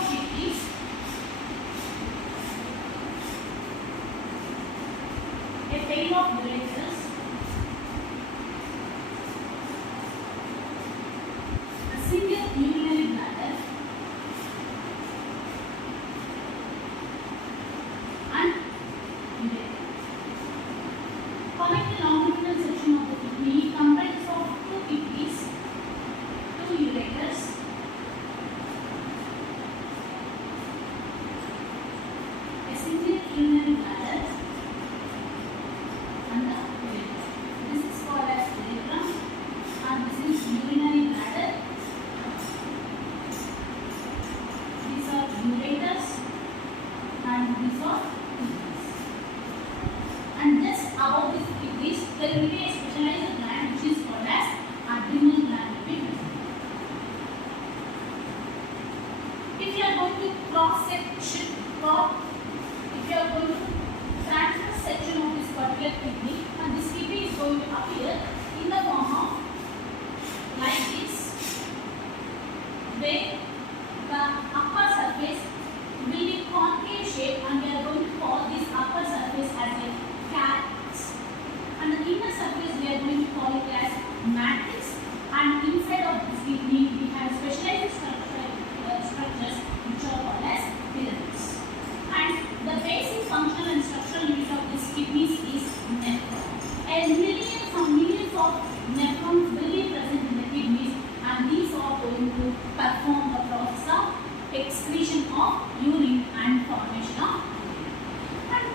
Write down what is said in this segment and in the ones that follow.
of kidneys. A pair of ureters. A single urinary bladder. And ureter. Coming to the longitudinal section of the kidney, it comprises of two kidneys, two ureters, a single urinary bladder, and the ureter. This is called as ureter, and this is urinary bladder. These are ureters, and these are kidneys. And just above these kidneys, there will be a specialized gland which is called as adrenal gland. If you are going to cross section, if you are going to transfer section of this particular kidney, and this kidney is going to appear in the form of like this, where the upper surface will be concave shape, and we are going to call this upper surface as a calyx, and the inner surface we are going to call it as matrix, and inside of this kidney we have specialized structures which are called as pyramids. And the basic functional and structural unit of these kidneys is nephron. And millions of nephrons will be present in the kidneys, and these are going to perform the process of excretion of urine and formation of urine. And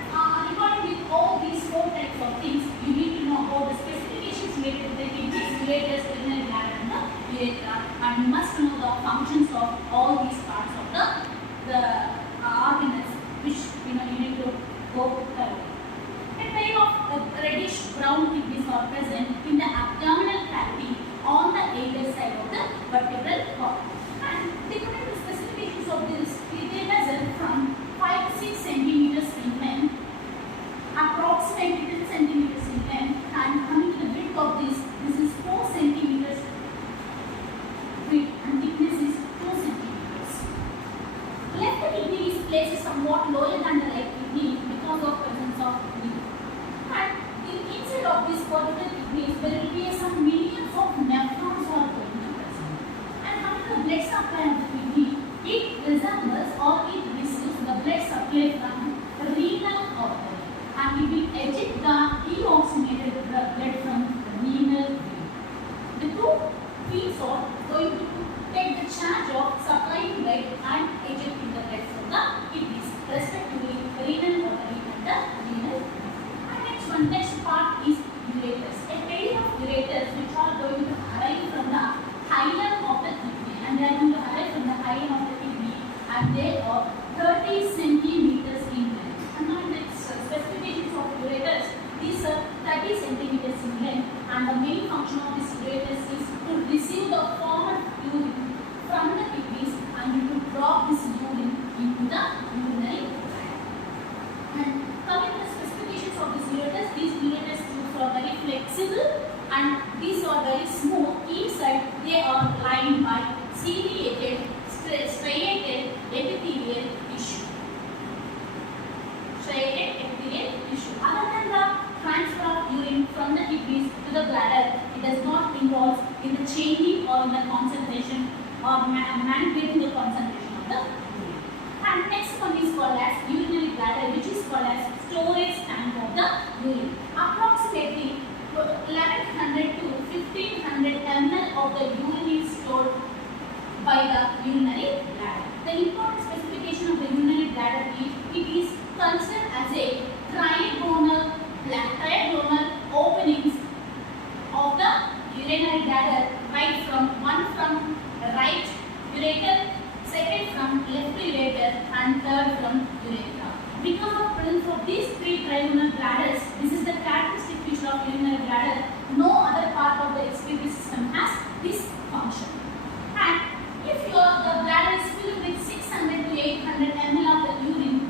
regarding with all these four types of things, you need to know about the specifications related to the kidneys, ureters, urinary bladder, and the urethra, and you must know the functions of all these parts of the organelles, which you need to go through. A pair of reddish brown kidneys are present in the abdominal cavity on the either side of the vertebral column. And the specifications of this, they measure from 5 to 6 centimeters in length, approximately 10 centimeters in length, and coming to the width of this is 4 centimeters width, and thickness is 2 centimeters. Left kidney is placed somewhat lower than the right kidney because of presence of liver. And inside of this particular kidneys, there will be some millions of nephrons are going to present. And coming to the blood supply of the kidney, it resembles or it receives the blood supply from the renal artery, and it will eject the deoxygenated blood from the renal vein. The two veins are going to take the charge of supplying blood and ejecting the blood from the kidneys, respectively renal artery and the renal vein. And next part is ureters. A pair of ureters which are going to arrive from the hilum of the kidney, and they are going to arrive from the hilum of the kidney, and they are 30 centimeters in length. And now the specifications of ureters, these are 30 centimeters in length, and the main function of these ureters is to receive the formed urine from the kidneys and to drop this urine into the urinary bladder. And coming to the specifications of these ureters tubes are very flexible, and these are very smooth. Inside they are lined by ciliated, striated epithelial tissue. Other than the transfer of urine from the kidneys to the bladder, it does not involve in the changing or in the concentration or manipulating the concentration of the urine. And next one is called as urinary bladder, which is called as storage tank of the urine. Approximately 1100 to 1500 ml of the urine is stored by the urinary bladder. The important specification of the urinary bladder is it is considered as a trigonal openings of the urinary bladder, right from right ureter, second from left ureter, and third from urethra. Because of presence of these three trigonal bladders, this is the characteristic feature of urinary bladder. No other part of the excretory system has this function. And if the bladder is filled with 600 to 800 ml of the urine,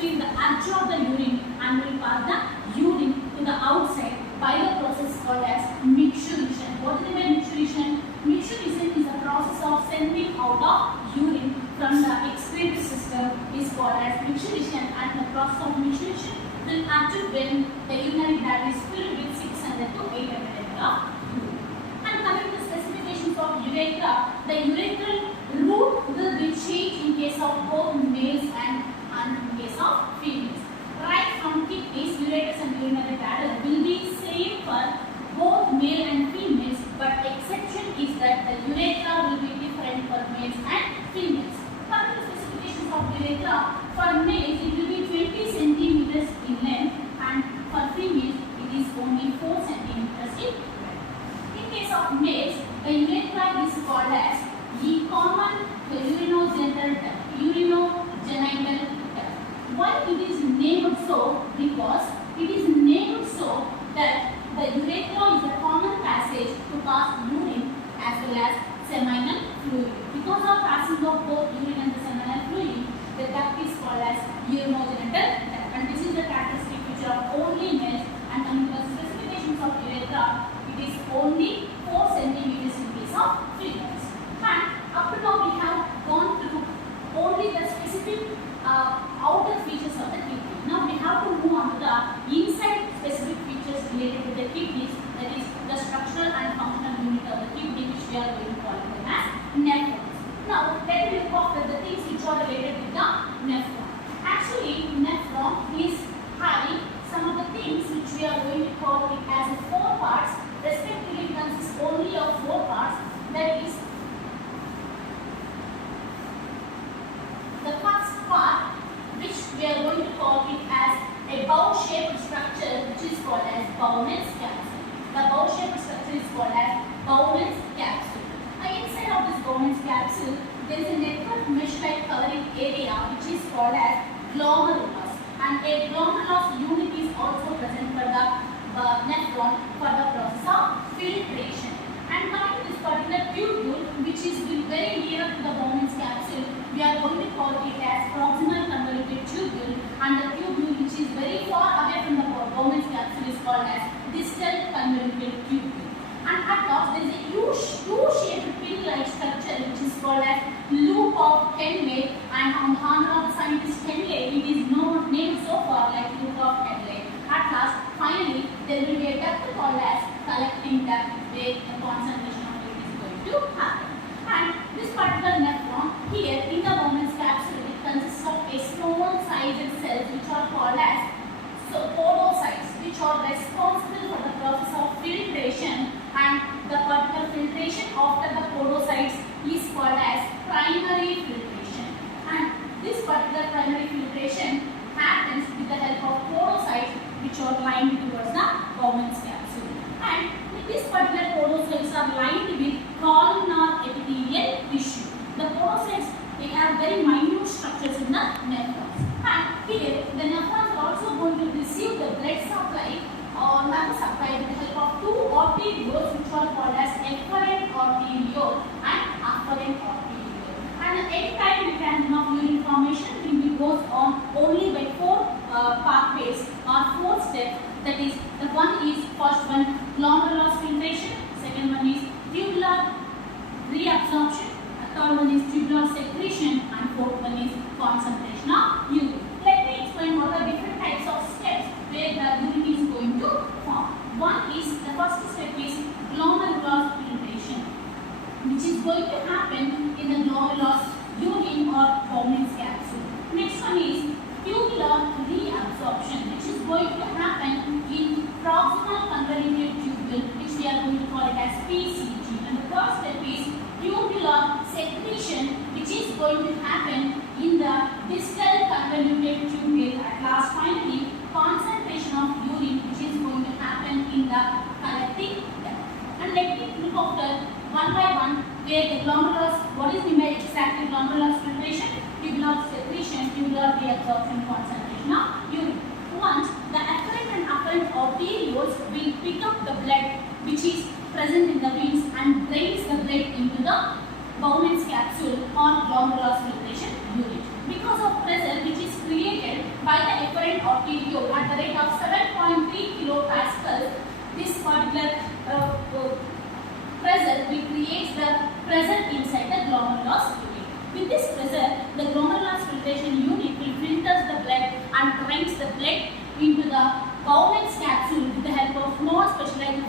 it will absorb the urine and will pass the urine to the outside by the process called as micturition. What is the micturition? Micturition is the process of sending out of urine from from the excretory system is called as micturition, and the process of micturition will occur when the urinary bladder is filled with 600 to 800 ml of fluid. And coming to specifications of urethra, the urethral route will be changed in case of both males and in case of females. Right from kidneys, ureters and urinary bladder will be same for both male and females, but exception is that the urethra will be different for males and females. Coming to specifications of urethra, for males it will be 20 centimeters in length, and for females it is only 4 centimeters in width. In case of males, the urethra is called as the common urinogenital duct. Why it is named so? Because it is named so that the urethra is a common passage to pass urine as well as seminal fluid. Because of passing of both urine and the seminal fluid, the duct is called as urinogenital duct, and this is the characteristic feature of only males. And coming to the specifications of urethra, it is only 4 centimeters in case of females. And up to now we have gone through only the specific outer features of the kidney. Now we have to move on to the inside specific features related to the kidneys, that is the structural and functional unit of the kidney, which we are going to call them as nephrons. Now let me look after the things which are related with the nephron. Actually, nephron is having some of the things which we are going to call it as 4 parts. Respectively, it consists only of 4 parts. That is, the first part, which we are going to call it as a bowl-shaped structure, which is called as Bowman's capsule. The bowl-shaped structure is called as Bowman's capsule. Inside of this Bowman's capsule, there is a network mesh-like covering area, which is called as glomerulus, and a glomerulus unit is also present for the nephron for the process of filtration. And coming to this particular tubule, which is very near to the Bowman's capsule, we are going to call it as proximal convoluted tubule, and the tubule which is very far away from the Bowman's capsule is called as distal convoluted tubule. And at last there is a U-shaped pin-like structure which is called as loop of Henle, and on the honor of the scientist Henle, it is named so far like loop of Henle. At last, finally, there will be a duct called as collecting duct, where the concentration of it is going to happen. And this particular nephron here in the Bowman's capsule, it consists of a small sized cells which are called as podocytes, which are responsible for the process of filtration, and the particular filtration after the podocytes is called as primary filtration. And this particular primary filtration happens with the help of podocytes which are lined towards the Bowman's capsule. And this particular podocytes are lined with columnar epithelial tissue. The podocytes, they have very minute structures in the nephrons. And here, the nephrons are also going to receive the blood supply or nerve supply with the help of 2 arterioles which are called as efferent arteriole and afferent arteriole. And the entire mechanism of urine formation will be goes on only by 4 pathways or 4 steps. That is, the first one glomerulus filtration, second one is tubular reabsorption, the third one is tubular secretion, and fourth one is concentration of urine. Let me explain what are different types of steps where the urine is going to form. One is, the first step is glomerulus filtration, which is going to happen in the glomerulus urine or Bowman's capsule. Next one is tubular reabsorption, which is going to happen in proximal convoluted tubule, which we are going to call it as PCT. And the third step is tubular secretion, which is going to happen in the distal convoluted tubule. At last, finally, concentration of urine, which is going to happen in the collecting duct. And let me look after one by one where the glomerulus, what is the exactly glomerulus filtration, tubular secretion, tubular reabsorption, concentration of urine. Once the afferent and afferent arterioles will pick up the blood which is present in the veins and drains the blood into the Bowman's capsule or glomerulus filtration unit. Because of pressure which is created by the afferent arteriole at the rate of 7.3 kilopascals, this particular pressure will create the pressure inside the glomerulus unit. With this pressure, drains the blood into the Bowman's capsule with the help of more specialized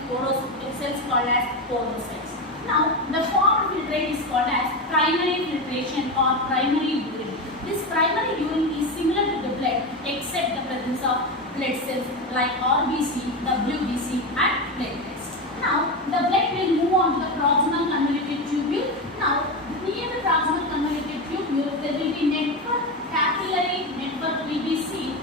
cells called as porocytes. Now, the form of filtrate is called as primary filtration or primary urine. This primary urine is similar to the blood except the presence of blood cells like RBC, WBC and platelets. Now, the blood will move on to the proximal convoluted tubule. Now, near the proximal convoluted tubule, there will be network, capillary network will be seen.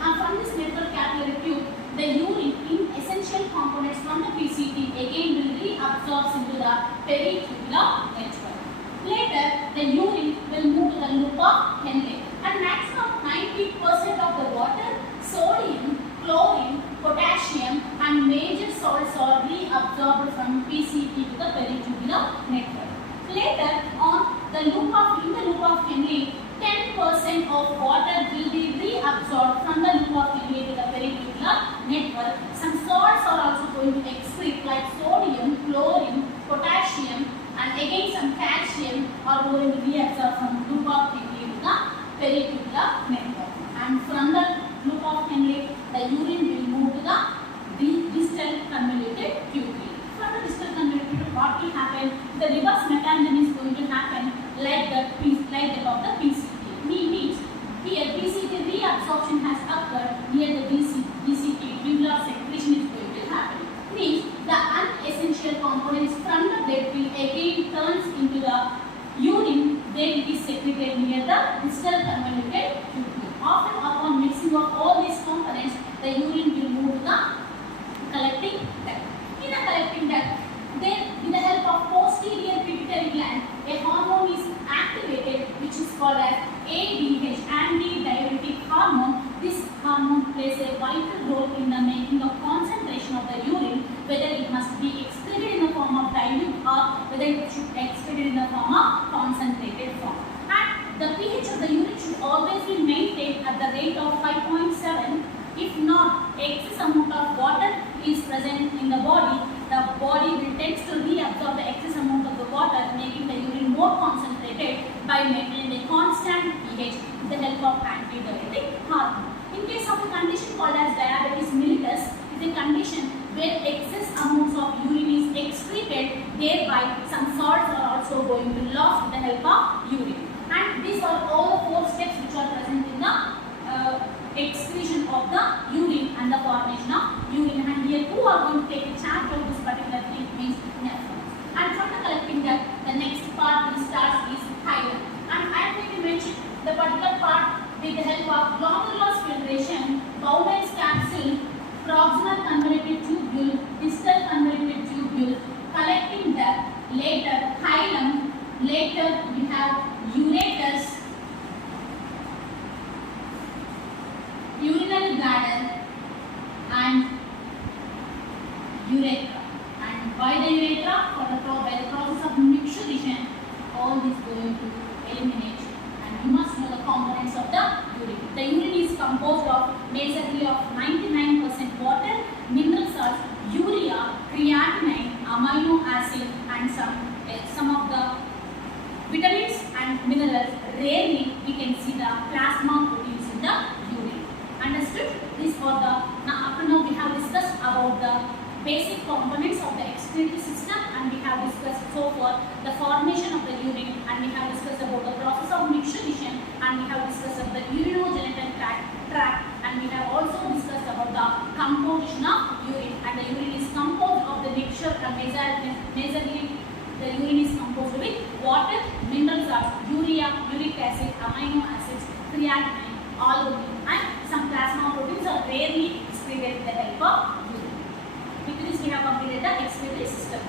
From this network capillary tube, the urine in essential components from the PCT again will reabsorb into the peritubular network. Later, the urine will move to the loop of Henle, and maximum 90% of the water, sodium, chlorine, potassium and major salts are reabsorbed from PCT to the peritubular network. Later on, in the loop of Henle, 10% of water will be reabsorbed from the loop of Henle to the peritubular network. Some salts are also going to excrete like sodium, chlorine, potassium and again some calcium are going to reabsorb from loop of Henle to the peritubular network. And from the loop of Henle, the urine will move to the distal convoluted tubule. From the distal convoluted tubule, what will happen? The reverse mechanism is going to happen like that of the PCT. Means here PCT reabsorption has occurred near the DCT, tubular secretion is going to happen. Means the unessential components from the blood will again turns into the urine, then it is secreted near the distal convoluted tubule. After upon mixing of all these components, the urine will move to the collecting duct. In a collecting duct, then with the help of posterior pituitary gland, a hormone is activated which is called as ADH, antidiuretic hormone. This hormone plays a vital role in the making of concentration of the urine, whether it must be excreted in the form of dilute or whether it should be excreted in the form of concentrated form. And the pH of the urine should always be maintained at the rate of 5.7. If not, excess amount of water is present in the body will tend to reabsorb the excess amount of the water, making the urine more concentrated by maintaining a constant pH with the help of antidiuretic hormone. In case of a condition called as diabetes mellitus, is a condition where excess amounts of urine is excreted, thereby some salts are also going to lost with the help of urine. And these are all the 4 steps which are present in the excretion of the urine and the formation of urine. And here who are going to take a charge of this particular thing means nephrons. And from the collecting duct, the next part will start is hilum. And I am going to mention the particular part with the help of glomerular filtration, Bowman's capsule, proximal convoluted tubule, distal convoluted tubule, collecting duct, later hilum, later we have ureters, urinary bladder and urethra. And why the urethra? By the process of mixturation, all this going to eliminate. And you must know the components of the urine. The urine is composed of majorly of 99% water, mineral salts, urea, creatinine, amino acid and some of the vitamins and minerals. Rarely we can see the plasma proteins in the urine. Understood? This for the now up to now we have discussed about the basic components of the excretory system, and we have discussed so far the formation of the urine, and we have discussed about the process of mixturation, and we have discussed about the urinogenital tract, and we have also discussed about the composition of urine. And the urine is composed of the mixture from majorly the urine is composed with water, mineral salts, urea, uric acid, amino acids, creatinine, albumin and some plasma proteins are rarely excreted with the help of urine. With this we have completed the excretory system.